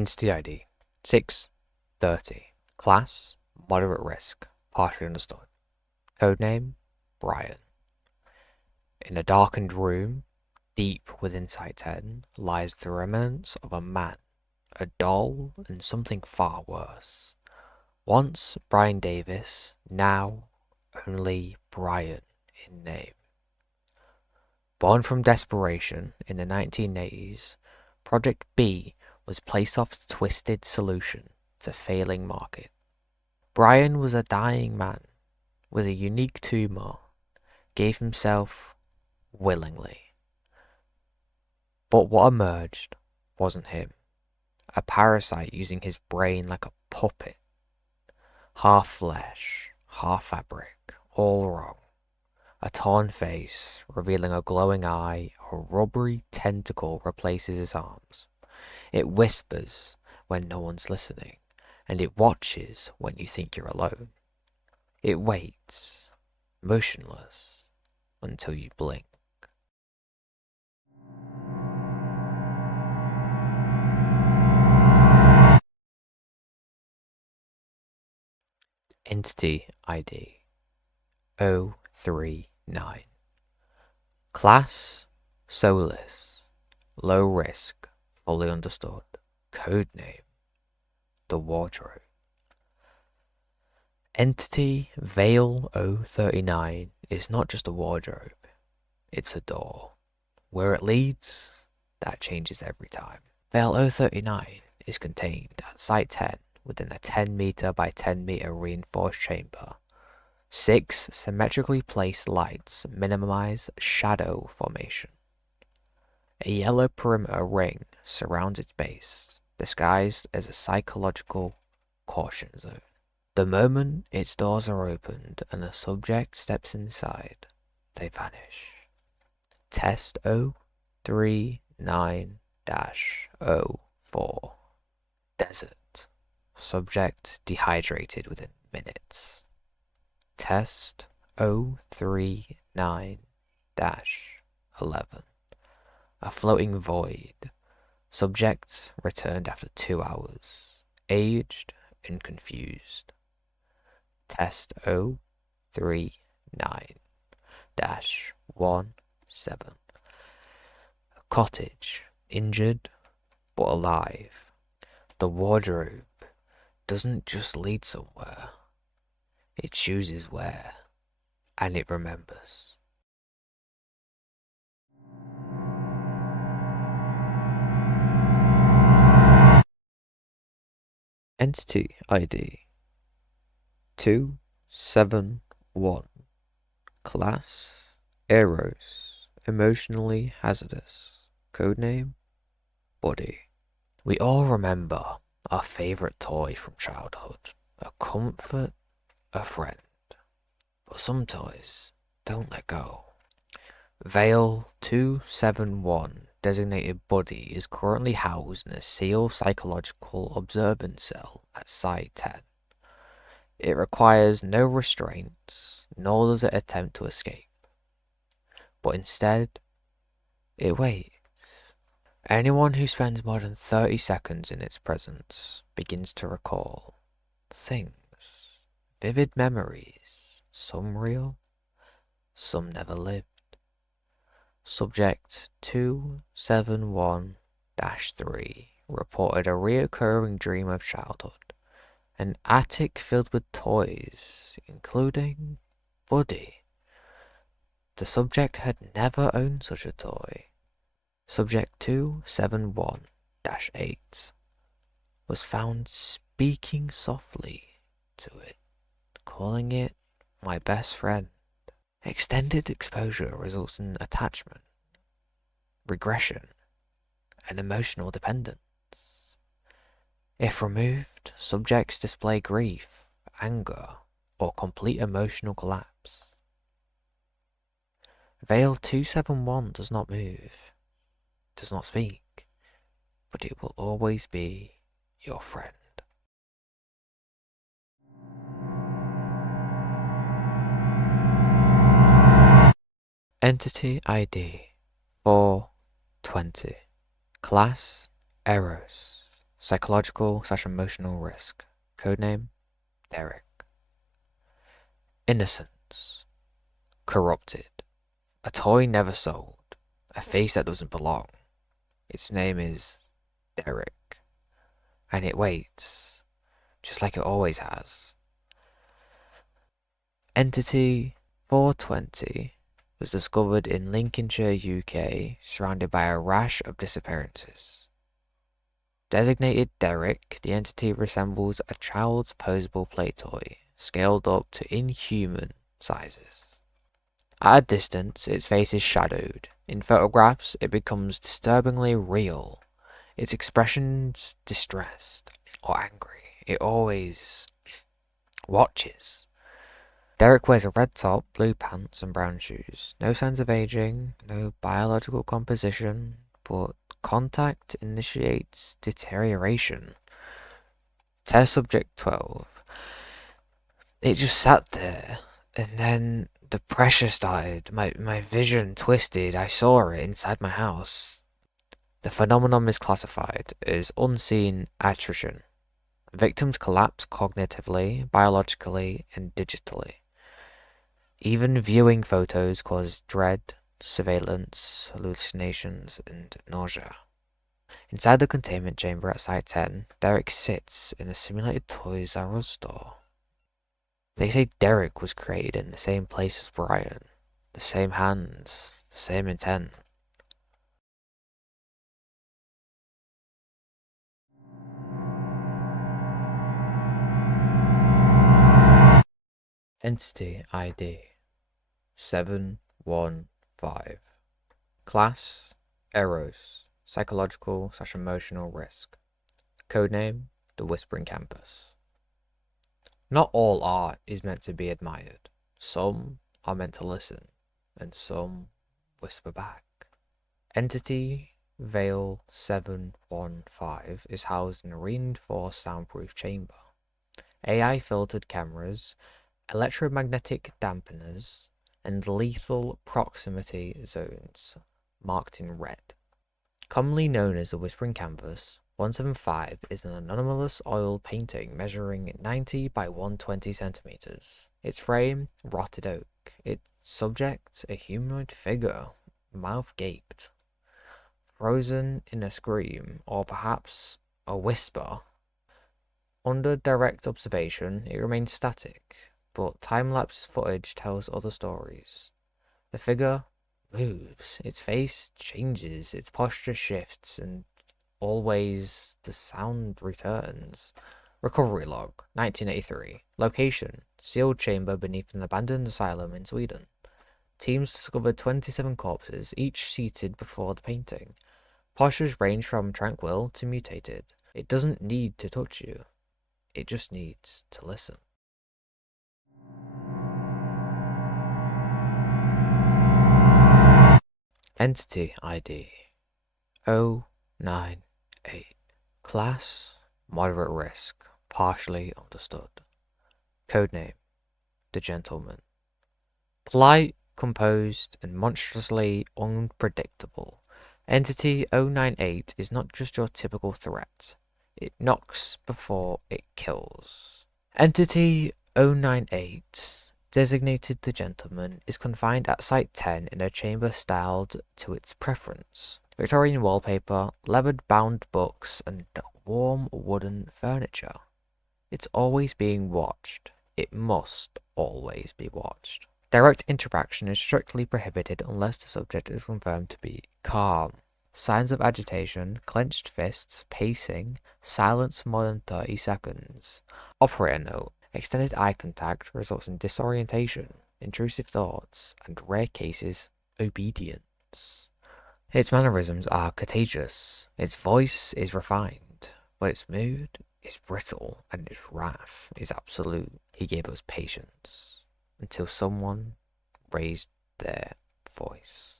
Entity ID 630. Class Moderate Risk. Partially understood. Codename Brian. In a darkened room, deep within Site 10, lies the remnants of a man, a doll, and something far worse. Once Brian Davis, now only Brian in name. Born from desperation in the 1980s, Project B was Playsoft's twisted solution to failing market. Brian was a dying man with a unique tumor, gave himself willingly. But what emerged wasn't him. A parasite using his brain like a puppet. Half flesh, half fabric, all wrong. A torn face, revealing a glowing eye, a rubbery tentacle replaces his arms. It whispers when no one's listening, and it watches when you think you're alone. It waits, motionless, until you blink. Entity ID 039. Class Soulless. Low risk, fully understood. Codename The Wardrobe. Entity V.E.I.L 039 is not just a wardrobe, it's a door. Where it leads, that changes every time. V.E.I.L 039 is contained at Site 10 within a 10 meter by 10 meter reinforced chamber. 6 symmetrically placed lights minimize shadow formation. A yellow perimeter ring surrounds its base, disguised as a psychological caution zone. The moment its doors are opened and a subject steps inside, they vanish. Test 039-04. Desert. Subject dehydrated within minutes. Test 039-11. A floating void. Subject returned after 2 hours. Aged and confused. Test 039-17. A cottage. Injured but alive. The wardrobe doesn't just lead somewhere. It chooses where, and it remembers. Entity ID 271. Class Eros. Emotionally hazardous. Codename Buddy. We all remember our favourite toy from childhood. A comfort, a friend. But some toys don't let go. V.E.I.L 271 designated Buddy is currently housed in a sealed psychological observance cell at Site 10. It requires no restraints, nor does it attempt to escape. But instead, it waits. Anyone who spends more than 30 seconds in its presence begins to recall things, vivid memories, some real, some never lived. Subject 271-3 reported a reoccurring dream of childhood, an attic filled with toys, including Buddy. The subject had never owned such a toy. Subject 271-8 was found speaking softly to it, calling it my best friend. Extended exposure results in attachment, regression, and emotional dependence. If removed, subjects display grief, anger, or complete emotional collapse. V.E.I.L 271 does not move, does not speak, but it will always be your friend. Entity ID 420. Class Eros. psychological/emotional risk. Codename Derek. Innocence. Corrupted. A toy never sold. A face that doesn't belong. Its name is Derek. And it waits, just like it always has. Entity 420 was discovered in Lincolnshire, UK, surrounded by a rash of disappearances. Designated Derek, the entity resembles a child's posable play toy, scaled up to inhuman sizes. At a distance, its face is shadowed. In photographs, it becomes disturbingly real. Its expressions distressed or angry. It always watches. Derek wears a red top, blue pants, and brown shoes. No signs of aging, no biological composition, but contact initiates deterioration. Test subject 12. It just sat there, and then the pressure started. My vision twisted. I saw it inside my house. The phenomenon is classified as unseen attrition. Victims collapse cognitively, biologically, and digitally. Even viewing photos cause dread, surveillance, hallucinations, and nausea. Inside the containment chamber at Site 10, Derek sits in a simulated Toys R Us store. They say Derek was created in the same place as Brian. The same hands, the same intent. Entity ID 715. Class Eros. Psychological/emotional risk. Codename The Whispering Campus. Not all art is meant to be admired. Some are meant to listen, and some whisper back. Entity V.E.I.L 715 is housed in a reinforced soundproof chamber. AI filtered cameras, electromagnetic dampeners, and lethal proximity zones marked in red. Commonly known as the Whispering Canvas, 175 is an anomalous oil painting measuring 90 by 120 centimeters. Its frame, rotted oak. Its subject, a humanoid figure, mouth gaped, frozen in a scream, or perhaps a whisper. Under direct observation, it remains static, but time-lapse footage tells other stories. The figure moves, its face changes, its posture shifts, and always the sound returns. Recovery log, 1983. Location, sealed chamber beneath an abandoned asylum in Sweden. Teams discovered 27 corpses, each seated before the painting. Postures range from tranquil to mutated. It doesn't need to touch you. It just needs to listen. Entity ID 098. Class Moderate risk, partially understood. Codename The Gentleman. Polite, composed, and monstrously unpredictable. Entity 098 is not just your typical threat. It knocks before it kills. Entity 098, designated the Gentleman, is confined at Site 10 in a chamber styled to its preference. Victorian wallpaper, leathered bound books, and warm wooden furniture. It's always being watched. It must always be watched. Direct interaction is strictly prohibited unless the subject is confirmed to be calm. Signs of agitation, clenched fists, pacing, silence for more than 30 seconds. Operator note: extended eye contact results in disorientation, intrusive thoughts, and rare cases, obedience. Its mannerisms are contagious. Its voice is refined, but its mood is brittle, and its wrath is absolute. He gave us patience until someone raised their voice.